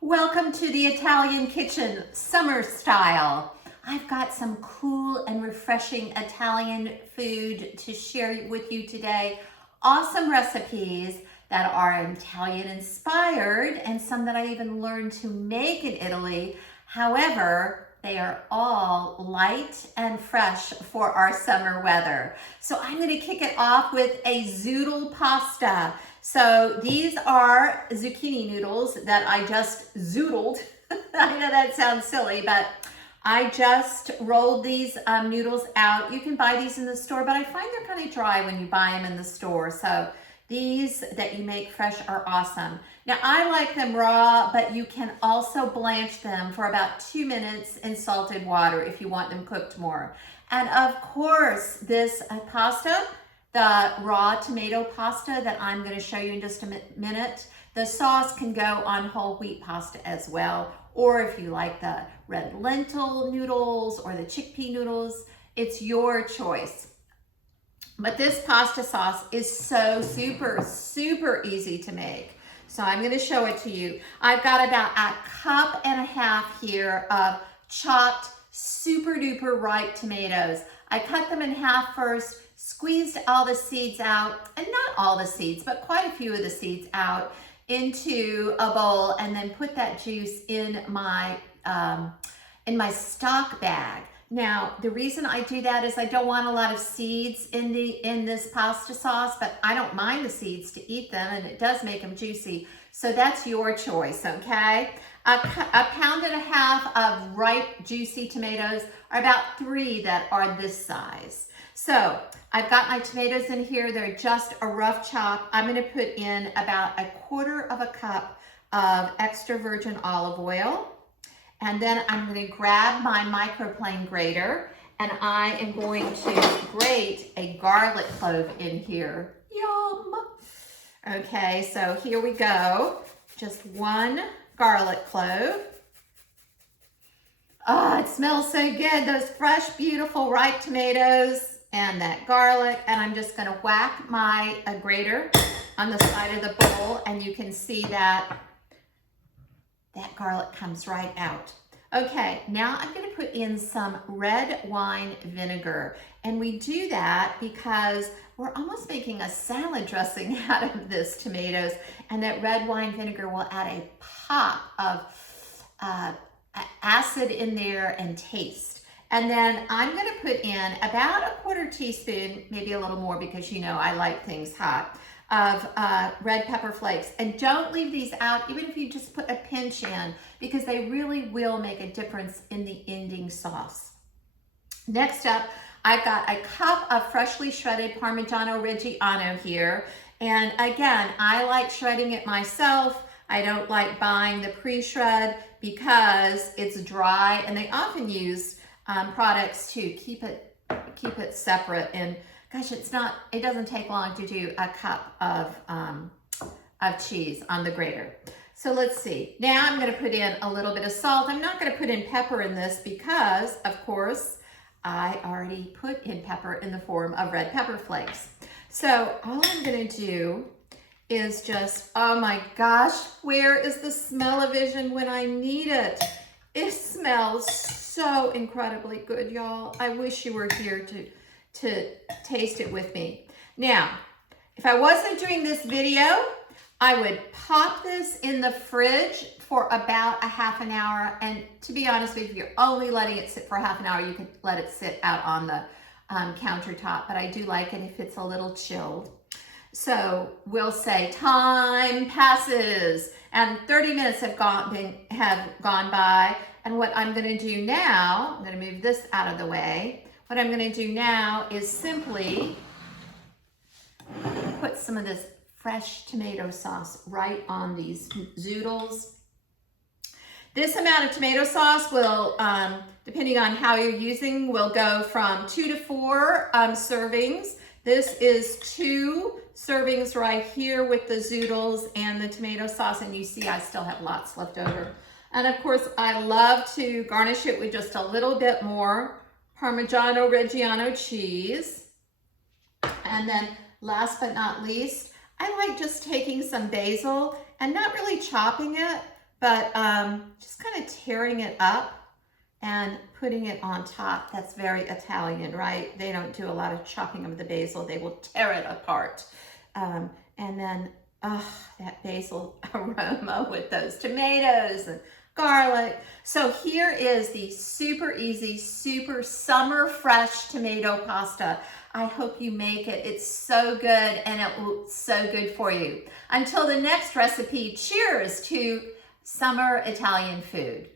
Welcome to the Italian kitchen, summer style. I've got some cool and refreshing Italian food to share with you today. Awesome recipes that are Italian inspired and some that I even learned to make in Italy. However, they are all light and fresh for our summer weather. So I'm going to kick it off with a zoodle pasta. So these are zucchini noodles that I just zoodled. I know that sounds silly, but I just rolled these noodles out. You can buy these in the store, but I find they're kind of dry when you buy them in the store. So these that you make fresh are awesome. Now I like them raw, but you can also blanch them for about 2 minutes in salted water if you want them cooked more. And of course, this pasta, the raw tomato pasta that I'm going to show you in just a minute, the sauce can go on whole wheat pasta as well. Or if you like the red lentil noodles or the chickpea noodles, it's your choice. But this pasta sauce is so super easy to make. So I'm going to show it to you. I've got about 1.5 cups here of chopped super duper ripe tomatoes. I cut them in half first, squeezed all the seeds out, and not all the seeds, but quite a few of the seeds out into a bowl, and then put that juice in my stock bag. Now, the reason I do that is I don't want a lot of seeds in this pasta sauce, but I don't mind the seeds to eat them, and it does make them juicy. So that's your choice, okay? 1.5 pounds of ripe, juicy tomatoes, or about 3 that are this size. So I've got my tomatoes in here. They're just a rough chop. I'm going to put in about 1/4 cup of extra virgin olive oil. And then I'm going to grab my microplane grater, and I am going to grate a garlic clove in here. Yum! Okay, so here we go. Just 1 garlic clove. Oh, it smells so good. Those fresh, beautiful, ripe tomatoes and that garlic. And I'm just going to whack my grater on the side of the bowl, and you can see that garlic comes right out. Okay, now I'm going to put in some red wine vinegar, and we do that because we're almost making a salad dressing out of this tomatoes, and that red wine vinegar will add a pop of acid in there and taste. And then I'm going to put in about 1/4 teaspoon, maybe a little more because you know I like things hot, of red pepper flakes. And don't leave these out, even if you just put a pinch in, because they really will make a difference in the ending sauce. Next up, I've got 1 cup of freshly shredded Parmigiano Reggiano here. And again, I like shredding it myself. I don't like buying the pre-shred because it's dry, and they often use products to keep it separate. And gosh, it doesn't take long to do 1 cup of cheese on the grater. So let's see. Now I'm going to put in a little bit of salt. I'm not going to put in pepper in this because, of course, I already put in pepper in the form of red pepper flakes. So all I'm going to do is just, oh my gosh, where is the smell-o-vision when I need it? It smells so incredibly good, y'all. I wish you were here to taste it with me. Now, if I wasn't doing this video, I would pop this in the fridge for about 1/2 hour. And to be honest with you, if you're only letting it sit for 1/2 hour, you could let it sit out on the countertop. But I do like it if it's a little chilled. So we'll say time passes and 30 minutes have gone by. And what I'm going to do now, I'm going to move this out of the way. What I'm going to do now is simply put some of this fresh tomato sauce right on these zoodles. This amount of tomato sauce will, depending on how you're using, will go from 2 to 4 servings. This is 2 servings right here with the zoodles and the tomato sauce, and you see I still have lots left over. And of course, I love to garnish it with just a little bit more Parmigiano Reggiano cheese. And then last but not least, I like just taking some basil and not really chopping it, but just kind of tearing it up and putting it on top. That's very Italian, right? They don't do a lot of chopping of the basil. They will tear it apart. And then, that basil aroma with those tomatoes and garlic. So here is the super easy, super summer fresh tomato pasta. I hope you make it. It's so good and it's so good for you. Until the next recipe, cheers to summer Italian food.